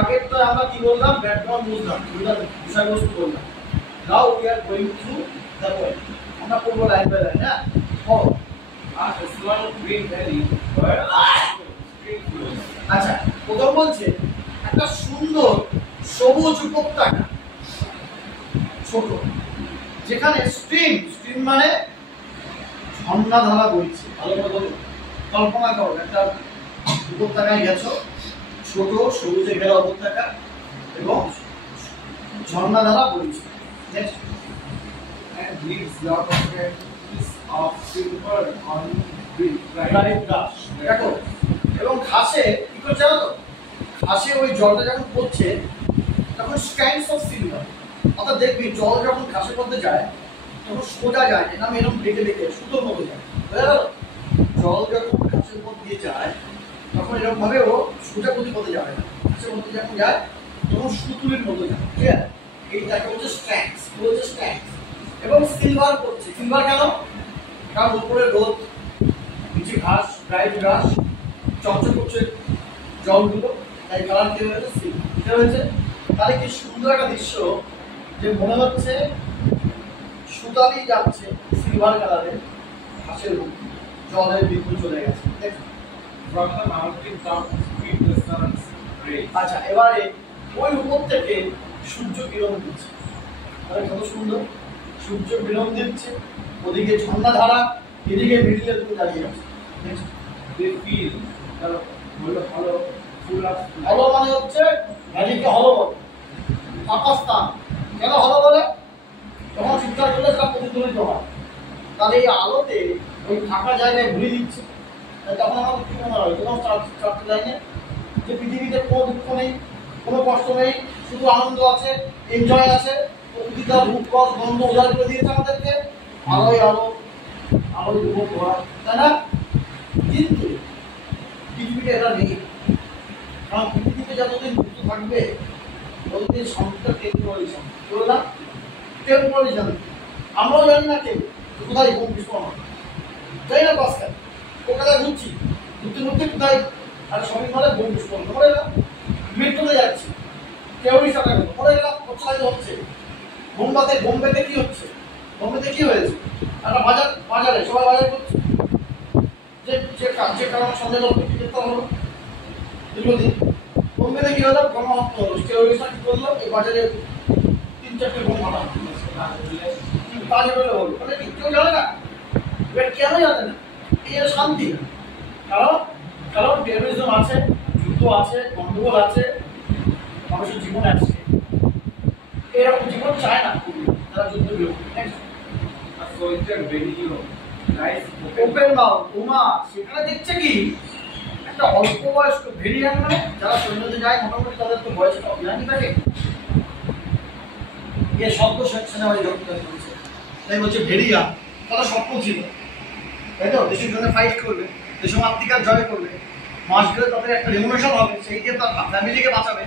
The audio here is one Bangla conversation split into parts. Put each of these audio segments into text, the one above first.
আগেরটা আমরা কি বললাম, ব্যাকগ্রাউন্ড বুঝলাম, বিষয়বস্তু বললাম। Now we are going through the point. আমরা পড়বো লাইন বাই লাইন। হ্যাঁ, আচ্ছা, প্রথম বলছে একটা সুন্দর সবুজ উপত্যকা, ছোট, যেখানে স্ট্রিম মানে ঝর্ণা ধারা বইছে। ভালো করে কল্পনা করো, একটা উপত্যকায় গেছো, ছোট সবুজে ঘেরা উপত্যকা এবং ঝর্ণা ধারা বইছে। দেখো, এবং ঘাসে কি করছে জানো তো, ঘাসে ওই জলটা যখন পড়ছে তখন স্ট্যান্ডস অফ সিলভার, অর্থাৎ দেখবি জল যখন ঘাসের মধ্যে যায় তখন সোজা যায় না, এরকম ডেকে ডেকে সুতোর মতো যায়। বুঝা গেল? জল যখন ঘাসের মধ্যে দিয়ে যায় তখন এরকম ভাবে ও সোজা গতিপথে যাবে না, ঘাসের মধ্যে যখন যায় তখন সুতুলির মতো যায়। ঠিক আছে, এইটাকে হচ্ছে স্ট্যান্ডস, বলছে স্ট্যান্ডস। এবং সিলভার করছে। সিলভার কেন? কারণ উপরে রোদ, নিচে ঘাস, ব্রাইট ঘাস, চকচক করছে জলগুলো, তাই কালার কি হয়েছে, সিলভার হয়েছে। তাহলে কি সুন্দর একটা দৃশ্য, যে মনে হচ্ছে সুতালি যাচ্ছে সিলভার কালারের ঘাসের মধ্যে, জলের বিন্দু চলে গেছে। আচ্ছা, এবারে ওই উপর থেকে সূর্য কিরণ দিচ্ছে, কত সুন্দর সূর্য কিরণ দিচ্ছে, ওদিকে ঝর্ণা ধারা, এদিকে মিডিলে তুমি দাঁড়িয়ে আছে। হলো মানে হচ্ছে ভ্যালিকে হলো বলে, ফাঁকা স্থান। কেন হলো বলে? তখন চিৎকার করলে সেটা প্রতিধ্বনিত হয়। তাহলে এই আলোতে ওই ফাঁকা জায়গায় ঘুরে দিচ্ছে, তখন আমাদের কি মনে হয়, তখন চারটে লাইনে যে পৃথিবীতে কোনো দুঃখ নেই, কোনো কষ্ট নেই, শুধু আনন্দ আছে, এনজয় আছে, প্রকৃতি তার রূপ রস গন্ধ উজাড় করে দিয়েছে আমাদেরকে, আলোয় আলো, আলোয় উপভোগ করা, তাই না? কিন্তু পৃথিবীতে এটা নেই, কারণ পৃথিবীতে যতদিন মৃত্যু থাকবে ততদিন শান্তিটা টেম্পোরারি শান্তি, বললাম টেম্পোরারি শান্তি। আমরাও জানি না কেউ কোথায় কোন বিস্ফোরণ, জানি না পাঁচটা কলকাতায় ঘুরছি, ঘুরতে ঘুরতে কোথায় আর সবই মানে বোম বিস্ফোরণ, মরে গেলাম, মৃত্যুতে যাচ্ছি, কেউই সাথে মরে গেলাম, কোথায় হচ্ছে বোম্বেতে কি হচ্ছে, বোম্বেতে কি হয়েছে, একটা বাজারে সবাই বাজার করছে, যে কারণে সন্দেহ করতে হলো দীর্ঘদিন। বোম্বেতে কি হলো, গণহত্যা হলো, টেরোরিস্টরা কি করলো, এই বাজারে 3-4টে বোম ফাটানো, কাজ হলো হলো, মানে কেউ জানে না, এবার কেন জানে না? এই শান্তি, কারণ টেরোরিজম আছে, যুদ্ধ আছে, গন্ডগোল আছে, মানুষের জীবন আছে, এরকম জীবন চায় না তারা যুদ্ধ বিরোধী। ওপেন মাউথ উমা, সেখানে দেখছে কি একটা অল্প বয়স্ক ভেরিয়ান, মানে যারা সৈন্যতে যায় মোটামুটি তাদের তো বয়সটা অভিযানই থাকে, এ শব্দ সেনাবাহিনী রক্ত করছে, তাই বলছে ভেরিয়ান। তারা স্বপ্ন ছিল, তাই তো, দেশের জন্য ফাইট করবে, দেশমাতৃকার জয় করবে, মাস গেলে তাদের একটা রেমুনেশন হবে, সেই দিয়ে তার ফ্যামিলিকে বাঁচাবে,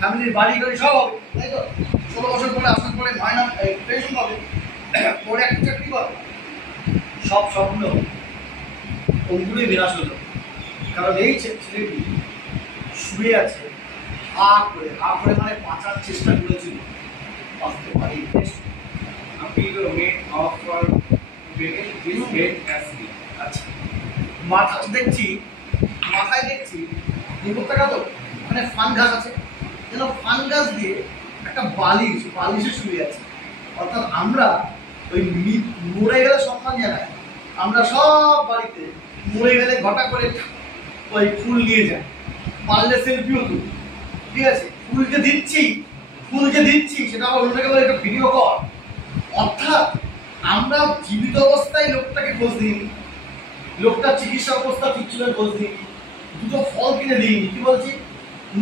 ফ্যামিলির বাড়ি গাড়ি সব হবে, তাই তো, 16 বছর পরে আসার পরে মাইনা পেনশন পাবে, পরে একটা চাকরি পাবে। সব স্বপ্ন ওগুলোই বিনাশ হলো, কারণ এই ছেলেটি শুয়ে আছে, হা করে মানে বাঁচার চেষ্টা করেছিল, বাঁচতে পারি। আচ্ছা, মাথায় দেখছি উপত্যকা তো, মানে ফানগাস আছে, যেন ফানগাস দিয়ে একটা বালিশে শুয়ে আছে। অর্থাৎ আমরা ওই মরে গেলে সম্মান জানাই, আমরা সব বাড়িতে মরে গেলে ঘটা করে ওই ফুল নিয়ে যাই, পারলে সেলফিও তুলি, ঠিক আছে, ফুলকে দিচ্ছি সেটা আবার অন্যকে বলে একটা ভিডিও কর। অর্থাৎ আমরা জীবিত অবস্থায় লোকটাকে খোঁজ দিইনি, লোকটার চিকিৎসা অবস্থা ঠিক ছিল খোঁজ দিইনি, দুটো ফল কিনে দিইনি, কি বলছি,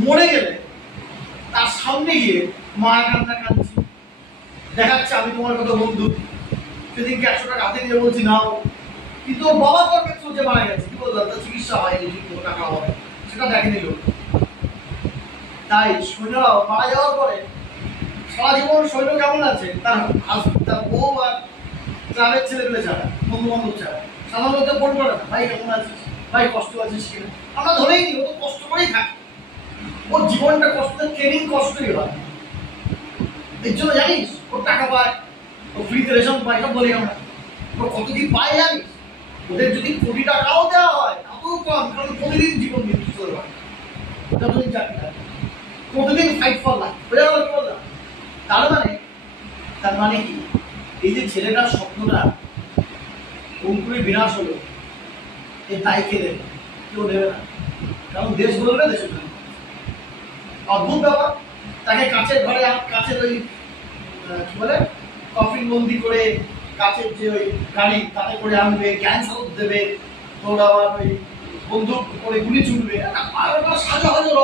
মরে গেলে তার সামনে গিয়ে মায়া কান্না কাঁদছি, দেখাচ্ছে আমি তোমার কত বন্ধু, সেদিনকে 100 টাকা হাতে দিয়ে বলছি নাও, কিন্তু ওর বাবা তোর ক্ষেত্রে যে মারা গেছে, কি বলতো, তার চিকিৎসা হয়নি, ঠিক টাকা হবে সেটা দেখেনি লোক। তাই সৈন্যরাও মারা যাওয়ার পরে সারা জীবন সৈন্য কেমন আছে, তার বউ আর ক্লাবের ছেলেগুলো ছাড়া, বন্ধু বান্ধব ছাড়া, সাধারণত ফোন করে না, ভাই কেমন আছিস, ভাই কষ্ট আছিস কিনা, আমরা ধরেই নি, ও তো কষ্ট করেই থাকে, ওর জীবনটা কষ্ট, ট্রেনিং কষ্টই হয়। এর জন্য জানিস ওর টাকা পায়, ও ফ্রিতে রেশন পায়, সব বলি আমরা। ও কতদিন পায় জানিস? ওদের যদি কোটি টাকাও দেওয়া হয় তাতেও কম, কারণ প্রতিদিন জীবন মৃত্যু চলে হয়, যতদিন চাকরি থাকে, প্রতিদিন ফাইট ফর লাইফ। বোঝা গেল কি বললাম? তার মানে কি, এই যে ছেলেটার স্বপ্নটা অঙ্কুরে বিনাশ হলো, এর দায় কে দেবে? কেউ দেবে না, কারণ দেশ বলবে, দেশ অদ্ভুত ব্যাপার। তাকে কাচের ঘরে, কাচের ওই কি বলে কফিন বন্দি করে, কাচের যে ওই গাড়ি তাতে করে আনবে, জ্ঞান সাউথ দেবে, তোর আবার ওই বন্দুক করে গুলি ছুটবে, সাজা হাজো র,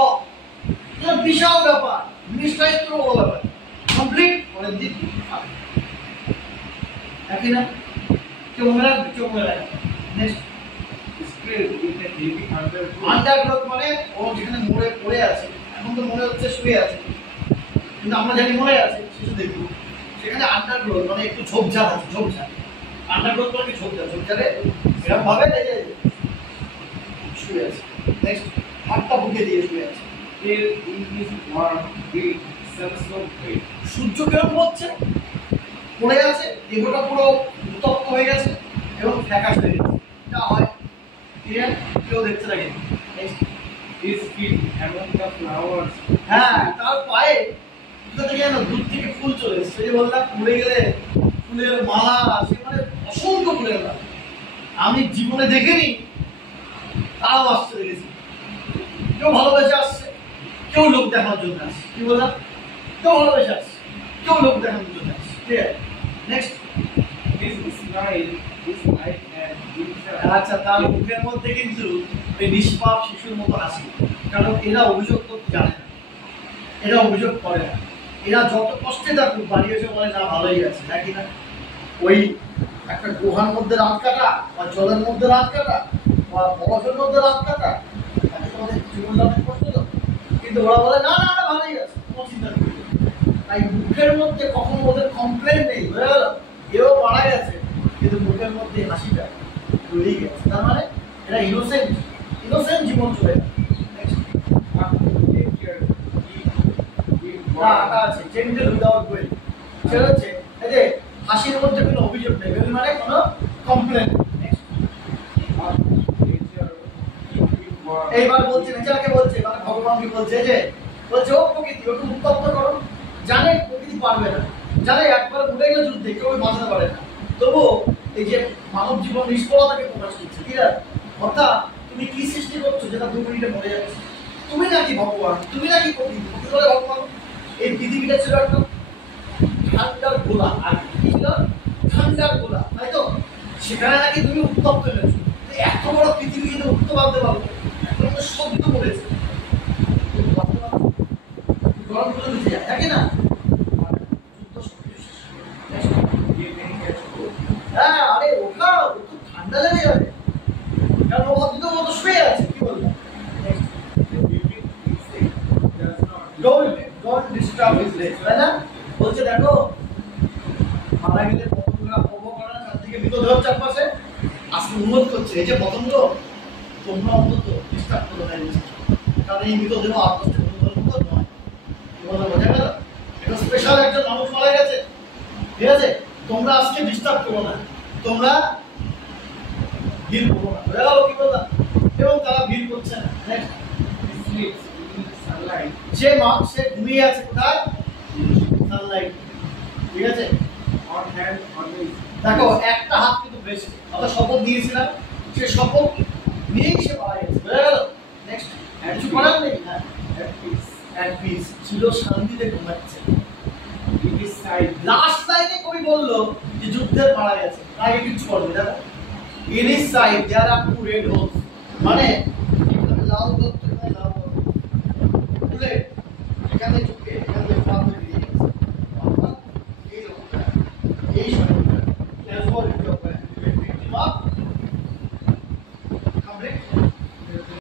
বিশাল ব্যাপার, মিনিস্টারিত্ব বড় ব্যাপার, কমপ্লিট পরের দিন একই না, কেউ মনে রাখবে, কেউ মনে রাখবে। নেক্সট আন্ডারগ্রোথ মানে ও যেখানে মরে পড়ে আছে, এখন তো মনে হচ্ছে শুয়ে আছে, কিন্তু আমরা জানি মরে আছে, শিশু দেখব সেখানে আন্ডারগ্রোথ মানে একটু ঝোপঝাড় আছে, ঝোপঝাড়। আন্ডারগ্রোথ মানে কি? ঝোপঝাড়, ঝোপঝাড়ে এরকম ভাবে শুয়ে আছে। নেক্সট হাতটা বুকে দিয়ে শুয়ে আছে। সূর্য কিরকম হচ্ছে, পড়ে আছে, দেহটা পুরো উত্তপ্ত হয়ে গেছে এবং ফ্যাকাশ হয়ে গেছে, যা হয় ক্লিয়ার, কেউ দেখতে লাগে। হ্যাঁ, তার পায়ে দূর থেকে ফুল চলে এসছে, যে বললাম পড়ে গেলে ফুলের মালা, সে মানে অসংখ্য ফুলের মালা আমি জীবনে দেখিনি, তাও আসছে দেখেছি। কেউ ভালোবেসে আসছে, কেউ লোক দেখানোর জন্য আসছে। কি বললাম? কেউ ভালোবেসে আসছে, কেউ লোক দেখানোর জন্য আসছে। ক্লিয়ার? নেক্সট, আচ্ছা, তার মুখের মধ্যে কিন্তু এই নিষ্পাপ শিশুর মতো হাসি, কারণ এরা অভিযোগ করতে জানে না, এরা অভিযোগ করে না, এরা যত কষ্টে থাকুক বাড়ি এসে বলে না ভালোই আছে, নাকি না? ওই একটা গুহার মধ্যে রাত কাটা, বা জলের মধ্যে রাত কাটা, বা বরফের মধ্যে রাত কাটা, তোমাদের জীবনটা অনেক কষ্ট তো, কিন্তু ওরা বলে না না না ভালোই আছে, কোনো চিন্তা নেই। তাই মুখের মধ্যে কখনো ওদের কমপ্লেন নেই, বুঝে গেল? এও মারা গেছে কিন্তু মুখের মধ্যে হাসিটা রয়েই গেছে, তার মানে এরা ইনোসেন্ট, ইনোসেন্ট জীবন চলে গেছে। আছে জেন্টেল উইদাউট উইল, সেটা হচ্ছে এই যে হাসির মধ্যে কোনো অভিযোগ নেই, মানে কোনো কমপ্লেন। এইবার বলছে নেচারকে, বলছে মানে ভগবানকে বলছে, যে বলছে ও প্রকৃতি, ওকে উত্তপ্ত করো। জানে প্রকৃতি পারবে না, জানে একবার উঠে গেলে যুদ্ধে কেউ বাঁচাতে পারে না, তবুও এই যে মানব জীবন নিষ্ফলতাকে প্রকাশ করছে। ঠিক আছে? অর্থাৎ তুমি কি সৃষ্টি করছো যেটা 2 মিনিটে মরে যাচ্ছে? তুমি নাকি ভগবান? তুমি নাকি প্রকৃতি? বলে ভগবান। এই পৃথিবীটা ছিল একটা ঠান্ডার গোলা, আর কি ছিল? ঠান্ডার গোলা, তাই তো? সেখানে নাকি তুমি উত্তপ্ত হয়েছো। এত বড় পৃথিবী কিন্তু উত্তপ্ত ভাবতে পারবে, এখন তো শব্দ করেছে, গরম করে দিতে যায়, তাই না? হ্যাঁ, আরে ওঠা, ও তো ঠান্ডা লেগে যাবে, কারণ ও অদ্ভুত মতো শুয়ে আছে। কি বলবো? Don't disturb his legs, তাই না? বলছে দেখো মারা গেলে পতঙ্গরা ভোগ করে না, তার থেকে বিপদ হচ্ছে চারপাশে, আজকে উন্নত করছে। এই যে পতঙ্গ, তোমরা অন্তত ডিস্টার্ব করো না, কারণ এই মৃতদেহ আত্মস্থ নয়। বোঝা গেল? এটা স্পেশাল একজন মানুষ মারা গেছে, ঠিক আছে? তোমরা আজকে ডিস্টার্ব করো না, তোমরা ভিড় করো না। বোঝা গেল কি বললাম? এবং তারা ভিড় করছে না। সে সে ঘুমিয়ে আছে কোথায়? সানলাইট। ঠিক আছে? দেখো একটা হাত কিন্তু বেশি, আমরা শপথ দিয়েছিলাম, সে শপথ নিয়েই সে মারা গেছে। বোঝা গেল? নেক্সট, কিছু করার নেই। হ্যাঁ, এক পিস ছিল, শান্তিতে ঘুমাচ্ছে। লাস্ট সাইডে কবি বললো যে যুদ্ধের মারা গেছে, আগে কিছু করবে। দেখো, in his side there are 2 red holes, মানে লাল দত্ত, লাল দত্ত, এখানে